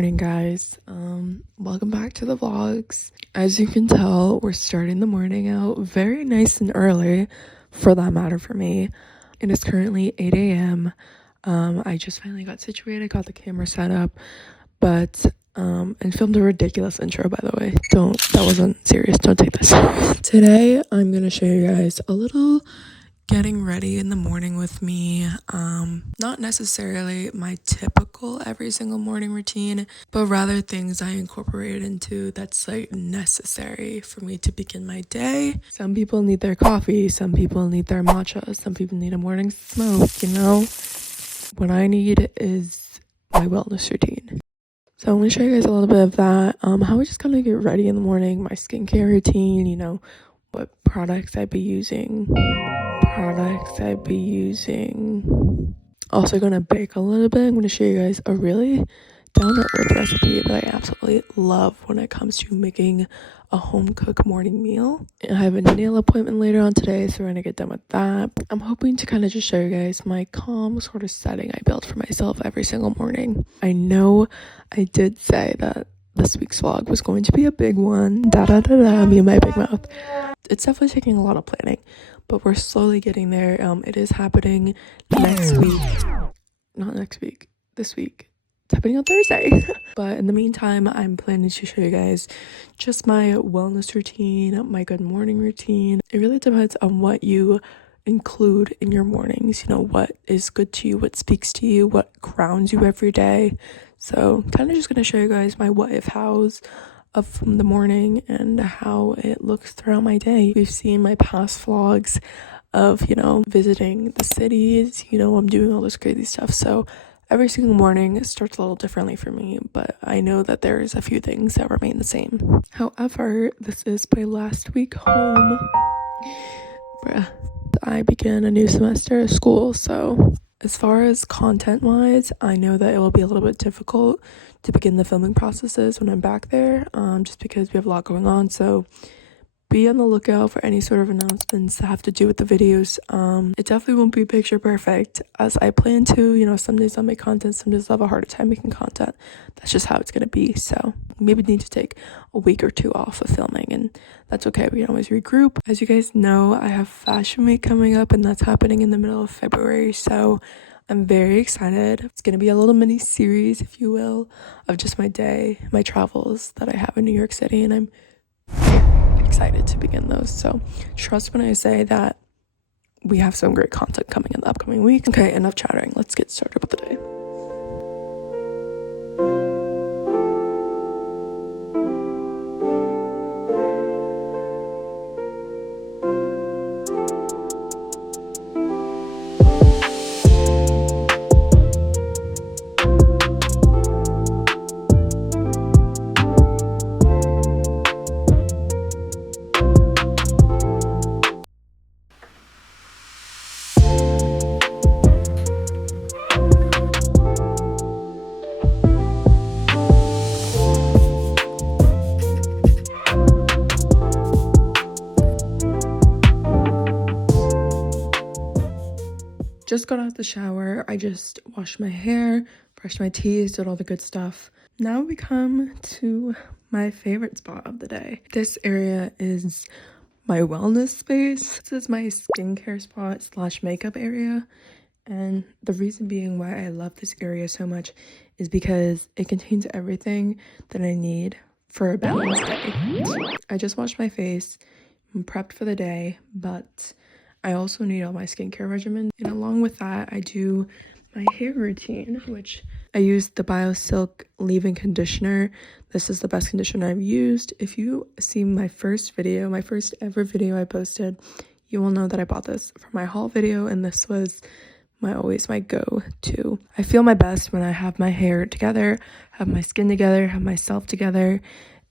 morning, guys. Welcome back to the vlogs. As you can tell, we're starting the morning out very nice and early, for that matter for me. It is currently 8 a.m. I just finally got situated, got the camera set up, and filmed a ridiculous intro, by the way. That wasn't serious, don't take this. Today, I'm gonna show you guys a little getting ready in the morning with me. Not necessarily my typical every single morning routine, but rather things I incorporated into that's like necessary for me to begin my day. Some people need their coffee, some people need their matcha, some people need a morning smoke, you know? What I need is my wellness routine. So I'm going to show you guys a little bit of that, how I just kind of get ready in the morning, my skincare routine, you know, what products I'd be using. Also gonna bake a little bit. I'm gonna show you guys a really down-to-earth recipe that I absolutely love when it comes to making a home-cooked morning meal. I have a nail appointment later on today, so we're gonna get done with that. I'm hoping to kind of just show you guys my calm sort of setting I build for myself every single morning. I know I did say that this week's vlog was going to be a big one. Me and my big mouth. It's definitely taking a lot of planning, but we're slowly getting there. It is happening next week. Not next week, this week. It's happening on Thursday. But in the meantime, I'm planning to show you guys just my wellness routine, my good morning routine. It really depends on what you include in your mornings, you know, what is good to you, what speaks to you, what grounds you every day. So kind of just going to show you guys my what if hows of the morning and how it looks throughout my day. We've seen my past vlogs of, you know, visiting the cities, you know, I'm doing all this crazy stuff. So every single morning starts a little differently for me, but I know that there's a few things that remain the same. However, this is my last week home. I begin a new semester of school, so as far as content-wise, I know that it will be a little bit difficult to begin the filming processes when I'm back there, just because we have a lot going on. So be on the lookout for any sort of announcements that have to do with the videos. It definitely won't be picture perfect, as I plan to. You know, some days I'll make content, some days I'll have a harder time making content. That's just how it's gonna be. So maybe need to take a week or two off of filming, and that's okay. We can always regroup. As you guys know, I have Fashion Week coming up, and that's happening in the middle of February. So I'm very excited. It's gonna be a little mini series, if you will, of just my day, my travels that I have in New York City, and I'm excited to begin those. So trust when I say that we have some great content coming in the upcoming weeks. Okay, enough chattering. Let's get started with the day. Just got out of the shower. I just washed my hair, brushed my teeth, did all the good stuff. Now we come to my favorite spot of the day. This area is my wellness space. This is my skincare spot / makeup area. And the reason being why I love this area so much is because it contains everything that I need for a balanced day. I just washed my face. I'm prepped for the day, but I also need all my skincare regimen. And along with that, I do my hair routine, which I use the BioSilk leave-in conditioner. This is the best conditioner I've used. If you see my first ever video I posted, you will know that I bought this for my haul video, and this was always my go-to. I feel my best when I have my hair together, have my skin together, have myself together.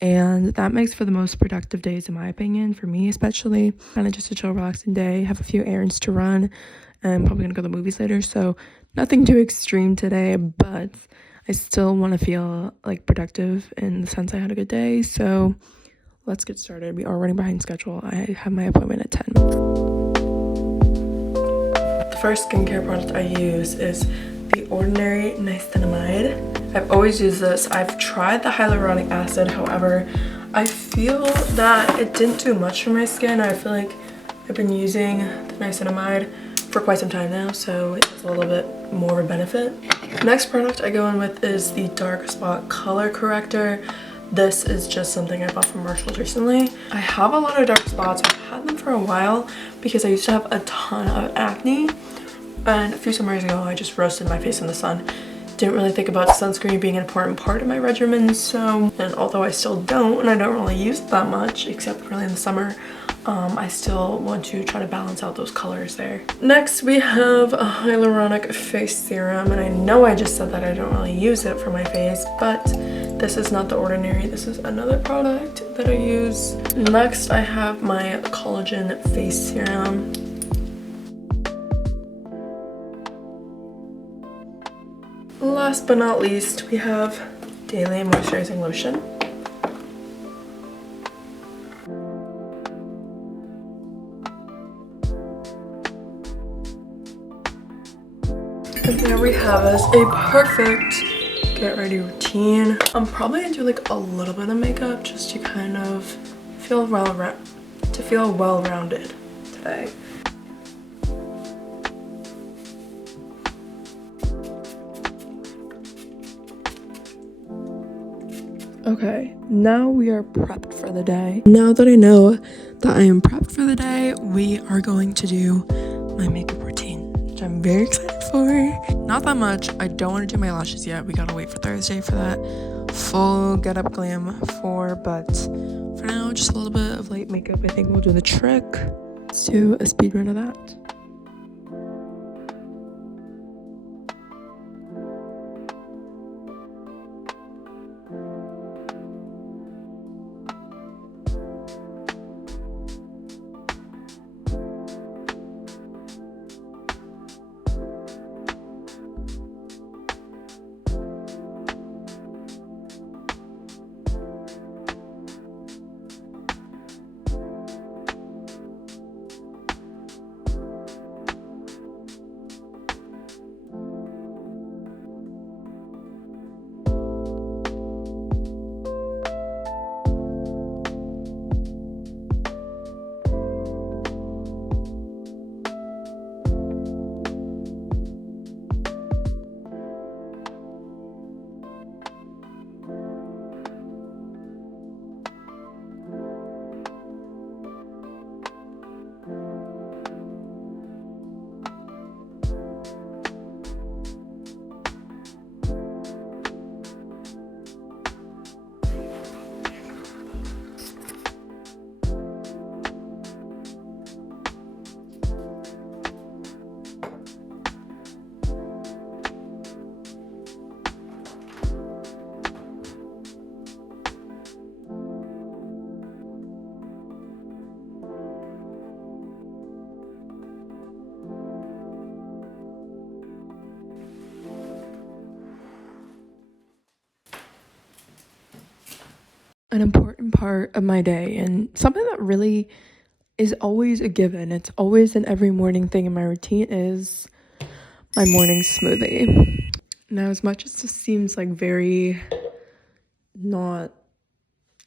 And that makes for the most productive days, in my opinion, for me especially. Kind of just a chill, relaxing day, have a few errands to run, and I'm probably gonna go to the movies later, so nothing too extreme today, but I still want to feel like productive in the sense I had a good day. So let's get started. We are running behind schedule. I have my appointment at 10. The first skincare product I use is the Ordinary Niacinamide. I've always used this. I've tried the hyaluronic acid, however, I feel that it didn't do much for my skin. I feel like I've been using the niacinamide for quite some time now, so it's a little bit more of a benefit. Next product I go in with is the Dark Spot Color Corrector. This is just something I bought from Marshalls recently. I have a lot of dark spots. I've had them for a while because I used to have a ton of acne, and a few summers ago I just roasted my face in the sun. Didn't really think about sunscreen being an important part of my regimen, so, and although I still don't, and I don't really use it that much except really in the summer, I still want to try to balance out those colors there. Next, we have a hyaluronic face serum, and I know I just said that I don't really use it for my face, but this is not the ordinary. This is another product that I use. Next, I have my collagen face serum. Last but not least, we have daily moisturizing lotion. And there we have us a perfect get ready routine. I'm probably gonna do like a little bit of makeup just to kind of feel well-rounded today. Okay, now we are prepped for the day. Now that I know that I am prepped for the day, we are going to do my makeup routine, which I'm very excited for. Not that much. I don't want to do my lashes yet. We gotta wait for Thursday for that full get up glam but for now, just a little bit of light makeup I think will do the trick. Let's do a speed run of that. An important part of my day and something that really is always a given, it's always an every morning thing in my routine, is my morning smoothie. Now, as much as this seems like very not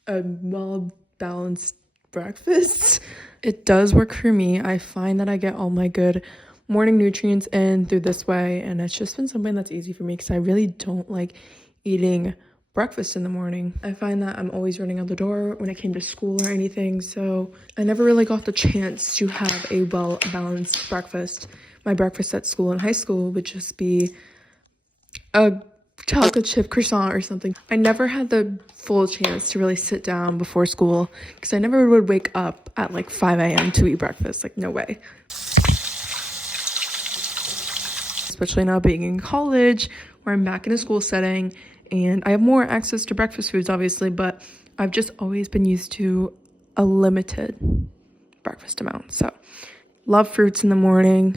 a well-balanced breakfast, it does work for me. I find that I get all my good morning nutrients in through this way, and it's just been something that's easy for me because I really don't like eating breakfast in the morning. I find that I'm always running out the door when it came to school or anything, so I never really got the chance to have a well-balanced breakfast. My breakfast at school in high school would just be a chocolate chip croissant or something. I never had the full chance to really sit down before school because I never would wake up at like 5 a.m. to eat breakfast. Like, no way. Especially now being in college, where I'm back in a school setting and I have more access to breakfast foods, obviously, but I've just always been used to a limited breakfast amount. So, love fruits in the morning.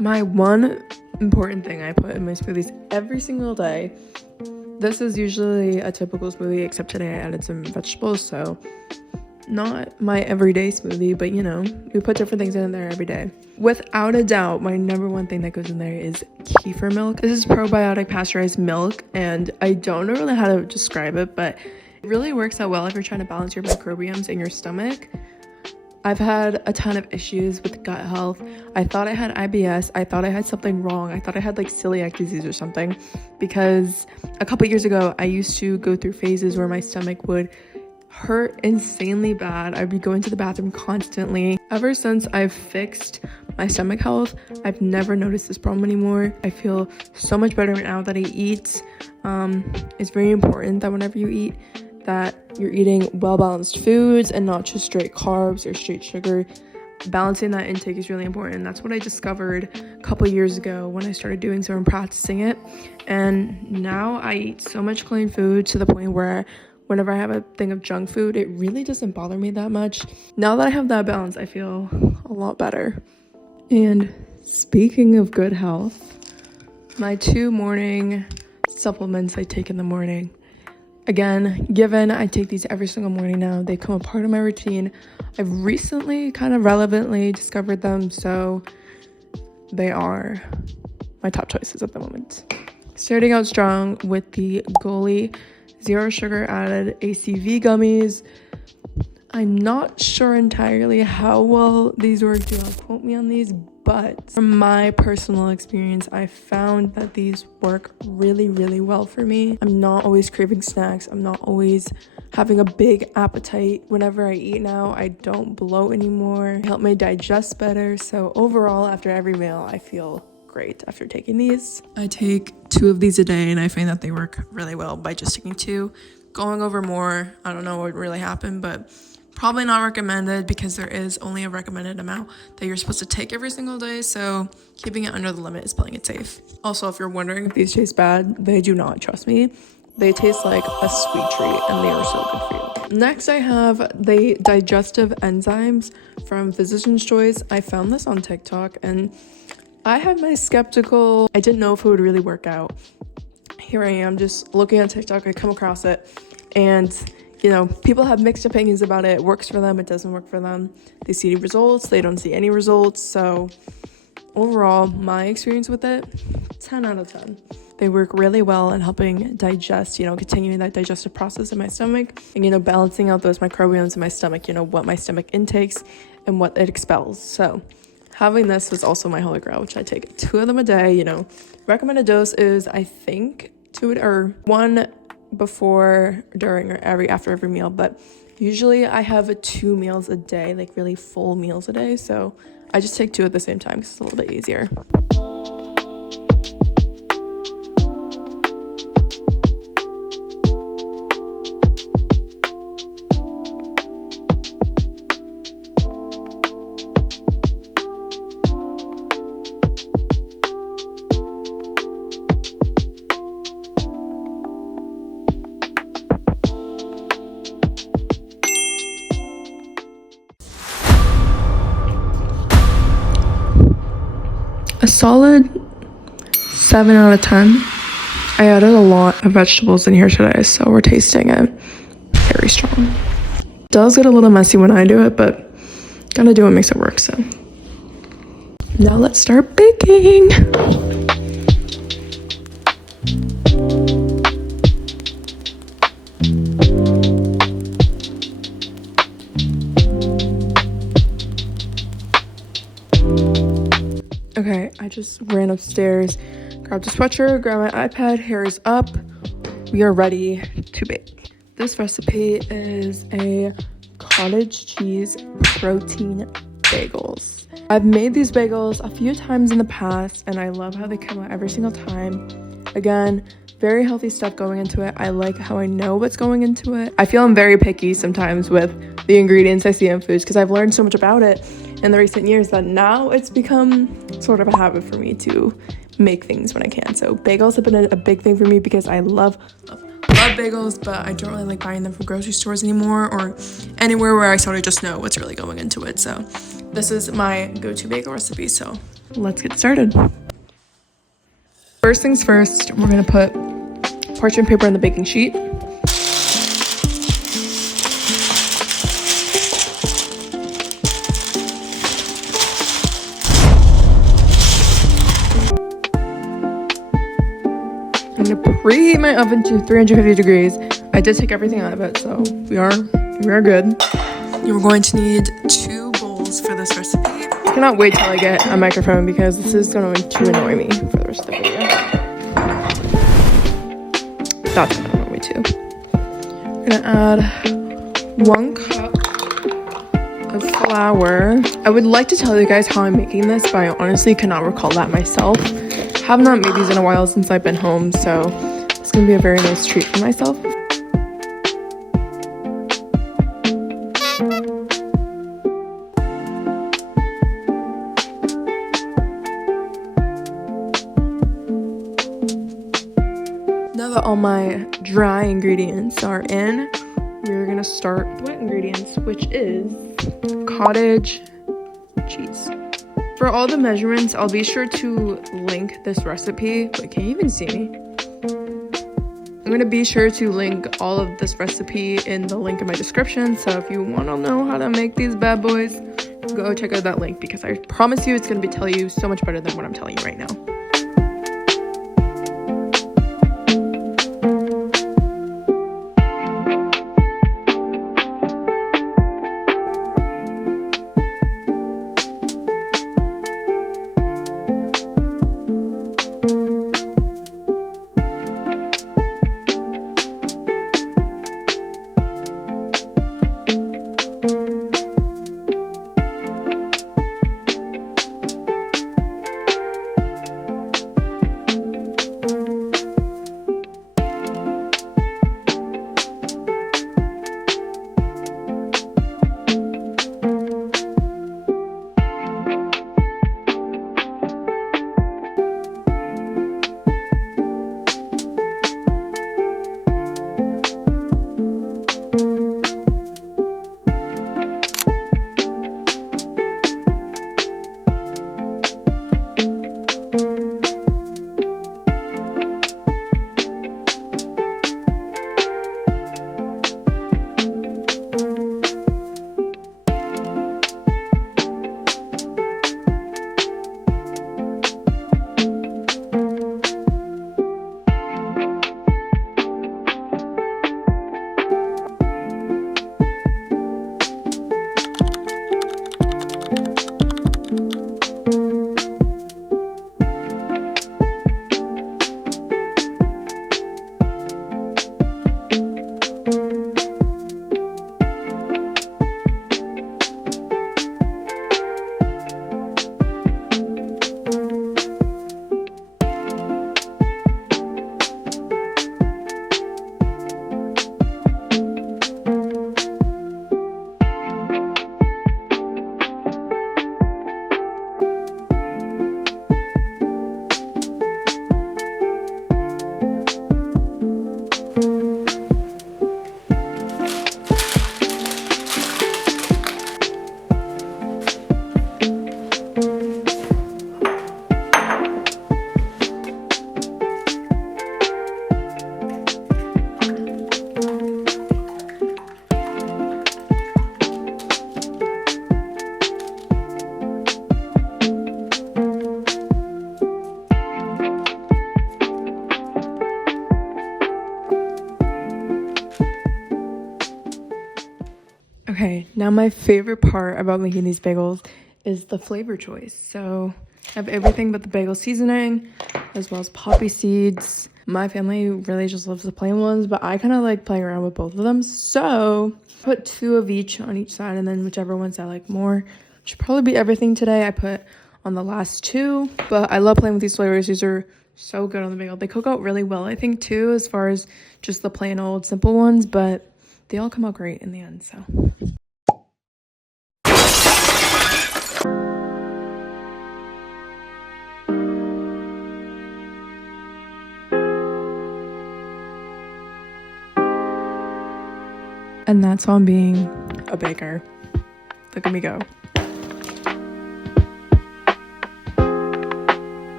My one important thing I put in my smoothies every single day. This is usually a typical smoothie, except today I added some vegetables, so not my everyday smoothie, but you know, we put different things in there every day. Without a doubt, my number one thing that goes in there is kefir milk. This is probiotic pasteurized milk, and I don't know really how to describe it, but it really works out well if you're trying to balance your microbiomes in your stomach. I've had a ton of issues with gut health. I thought I had IBS. I thought I had something wrong. I thought I had like celiac disease or something, because a couple years ago, I used to go through phases where my stomach would hurt insanely bad. I'd be going to the bathroom constantly. Ever since I've fixed my stomach health, I've never noticed this problem anymore. I feel so much better now that I eat. It's very important that whenever you eat, that you're eating well-balanced foods and not just straight carbs or straight sugar. Balancing that intake is really important. That's what I discovered a couple years ago when I started doing so and practicing it. And now I eat so much clean food to the point where whenever I have a thing of junk food, it really doesn't bother me that much. Now that I have that balance, I feel a lot better. And speaking of good health, my 2 morning supplements I take in the morning. Again, given I take these every single morning now, they become a part of my routine. I've recently kind of relevantly discovered them, so they are my top choices at the moment. Starting out strong with the Goli 0 sugar added ACV gummies. I'm not sure entirely how well these work. Do not quote me on these, but from my personal experience, I found that these work really, really well for me. I'm not always craving snacks. I'm not always having a big appetite whenever I eat now. I don't bloat anymore. They help me digest better. So overall, after every meal, I feel great after taking these. I take 2 of these a day, and I find that they work really well by just taking 2. Going over more, I don't know what would really happen, but probably not recommended, because there is only a recommended amount that you're supposed to take every single day, so keeping it under the limit is playing it safe. Also, if you're wondering if these taste bad, they do not, trust me. They taste like a sweet treat, and they are so good for you. Next, I have the digestive enzymes from Physician's Choice. I found this on TikTok, and I had my skeptical, I didn't know if it would really work out. Here I am just looking at TikTok, I come across it, and you know, people have mixed opinions about it. It works for them, it doesn't work for them. They see results, they don't see any results. So overall, my experience with it, 10 out of 10. They work really well in helping digest, you know, continuing that digestive process in my stomach, and, you know, balancing out those microbiomes in my stomach, you know, what my stomach intakes and what it expels. So having this was also my holy grail, which I take 2 of them a day. You know, recommended dose is, I think, 2 or 1 before, during, or after every meal, but usually I have 2 meals a day, like really full meals a day, so I just take 2 at the same time because it's a little bit easier. A solid 7 out of 10. I added a lot of vegetables in here today, so we're tasting it very strong. It does get a little messy when I do it, but gotta do what makes it work, so. Now let's start baking. Okay, I just ran upstairs, grabbed a sweatshirt, grabbed my iPad, hair is up. We are ready to bake. This recipe is a cottage cheese protein bagels. I've made these bagels a few times in the past, and I love how they come out every single time. Again, very healthy stuff going into it. I like how I know what's going into it. I feel I'm very picky sometimes with the ingredients I see in foods, because I've learned so much about it in the recent years that now it's become sort of a habit for me to make things when I can. So bagels have been a big thing for me, because I love bagels, but I don't really like buying them from grocery stores anymore, or anywhere where I sort of just know what's really going into it. So This is my go-to bagel recipe, so let's get started. First things first, we're gonna put parchment paper on the baking sheet. I'm gonna preheat my oven to 350 degrees. I did take everything out of it, so we are good. You're going to need 2 bowls for this recipe. I cannot wait till I get a microphone because this is going to annoy me for the rest of the video. That's going to annoy me too. I'm gonna add 1 cup of flour. I would like to tell you guys how I'm making this, but I honestly cannot recall that myself. Have not made these in a while since I've been home, so it's gonna be a very nice treat for myself. Now that all my dry ingredients are in, we're gonna start with wet ingredients, which is cottage cheese. For all the measurements, I'll be sure to link this recipe. Wait, can you even see me? I'm gonna be sure to link all of this recipe in the link in my description. So if you wanna know how to make these bad boys, go check out that link because I promise you it's gonna tell you so much better than what I'm telling you right now. Okay, now my favorite part about making these bagels is the flavor choice. So I have everything but the bagel seasoning, as well as poppy seeds. My family really just loves the plain ones, but I kind of like playing around with both of them. So put 2 of each on each side, and then whichever ones I like more. Should probably be everything today. I put on the last 2, but I love playing with these flavors. These are so good on the bagel. They cook out really well, I think, too, as far as just the plain old simple ones, but they all come out great in the end, so. And that's on being a baker. Look at me go.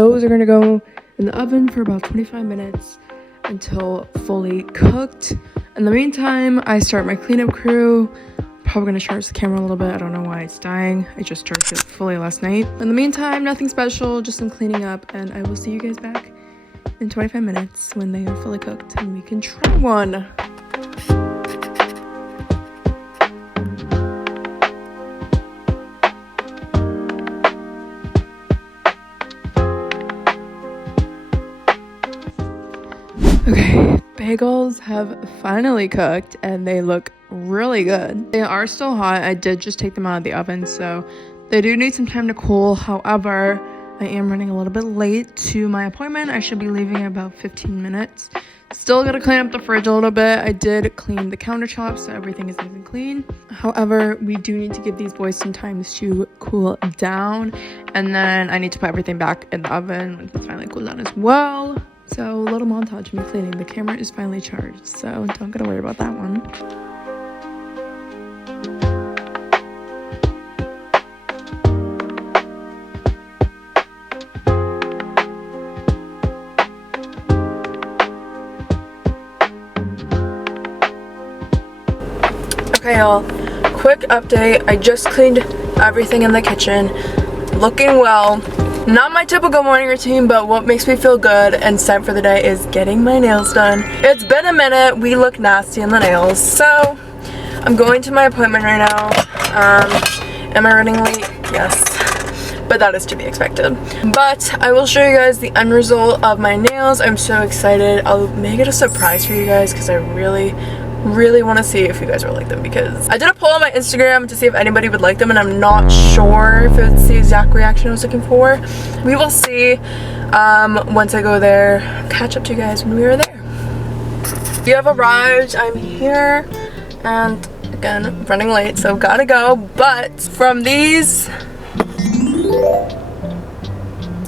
those are gonna go in the oven for about 25 minutes until fully cooked. In the meantime, I start my cleanup crew. Probably gonna charge the camera a little bit. I don't know why it's dying. I just charged it fully last night. In the meantime, nothing special, just some cleaning up, and I will see you guys back in 25 minutes when they are fully cooked and we can try one. Okay, bagels have finally cooked and they look really good. They are still hot. I did just take them out of the oven, so they do need some time to cool. However, I am running a little bit late to my appointment. I should be leaving in about 15 minutes. Still gotta clean up the fridge a little bit. I did clean the countertop, so everything is nice and clean. However, we do need to give these boys some time to cool down, and then I need to put everything back in the oven when it's finally cooled down as well. So a little montage of me cleaning. The camera is finally charged, so don't gotta worry about that one. Okay y'all, quick update. I just cleaned everything in the kitchen. Looking well. Not my typical morning routine, but what makes me feel good and set for the day is getting my nails done. It's been a minute. We look nasty in the nails, so I'm going to my appointment right now. Am I running late? Yes, but that is to be expected. But I will show you guys the end result of my nails. I'm so excited. I'll make it a surprise for you guys because I really want to see if you guys will like them, because I did a poll on my Instagram to see if anybody would like them and I'm not sure if it's the exact reaction I was looking for. We will see once I go there. Catch up to you guys when we are there. We have arrived. I'm here and again running late, so gotta go. But from these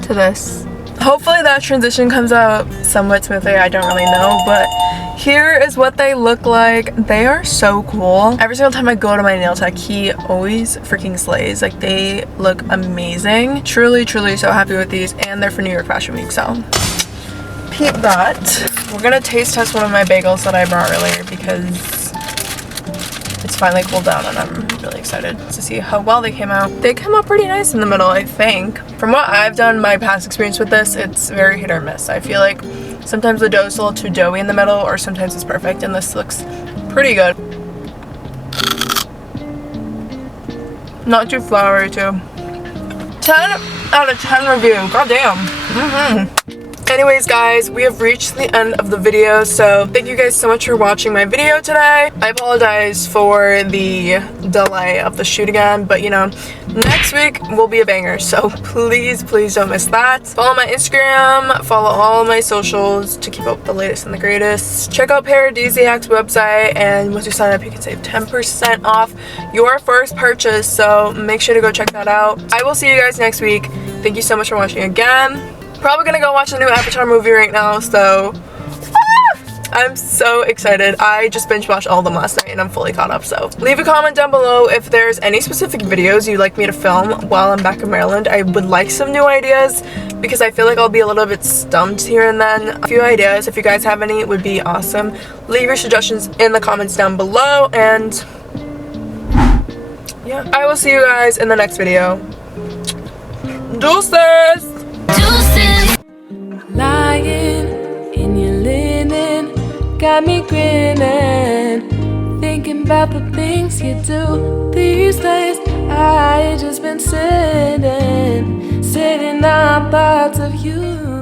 to this, hopefully that transition comes out somewhat smoothly. I don't really know, but here is what they look like. They are so cool. Every single time I go to my nail tech, he always freaking slays. Like, they look amazing. Truly so happy with these, and they're for New York Fashion Week, so peep that. We're gonna taste test one of my bagels that I brought earlier because it's finally cooled down and I'm really excited to see how well they came out. They came out pretty nice in the middle, I think. From what I've done, my past experience with this, it's very hit or miss. I feel like sometimes the dough's a little too doughy in the middle, or sometimes it's perfect, and this looks pretty good. Not too floury too. 10 out of 10 review, goddamn. Anyways guys, we have reached the end of the video, so thank you guys so much for watching my video today. I apologize for the delay of the shoot again, but you know, next week will be a banger, so please don't miss that. Follow my Instagram, follow all my socials to keep up with the latest and the greatest. Check out Paradisiac's website, and once you sign up you can save 10% off your first purchase, so make sure to go check that out. I will see you guys next week. Thank you so much for watching again. Probably gonna go watch the new Avatar movie right now, so I'm so excited. I just binge watched all of them last night and I'm fully caught up, so leave a comment down below if there's any specific videos you'd like me to film while I'm back in Maryland. I would like some new ideas because I feel like I'll be a little bit stumped here and then. A few ideas, if you guys have any, would be awesome. Leave your suggestions in the comments down below, and yeah, I will see you guys in the next video. Deuces! Lying in your linen got me grinning, thinking about the things you do these days. I just been sitting on thoughts of you.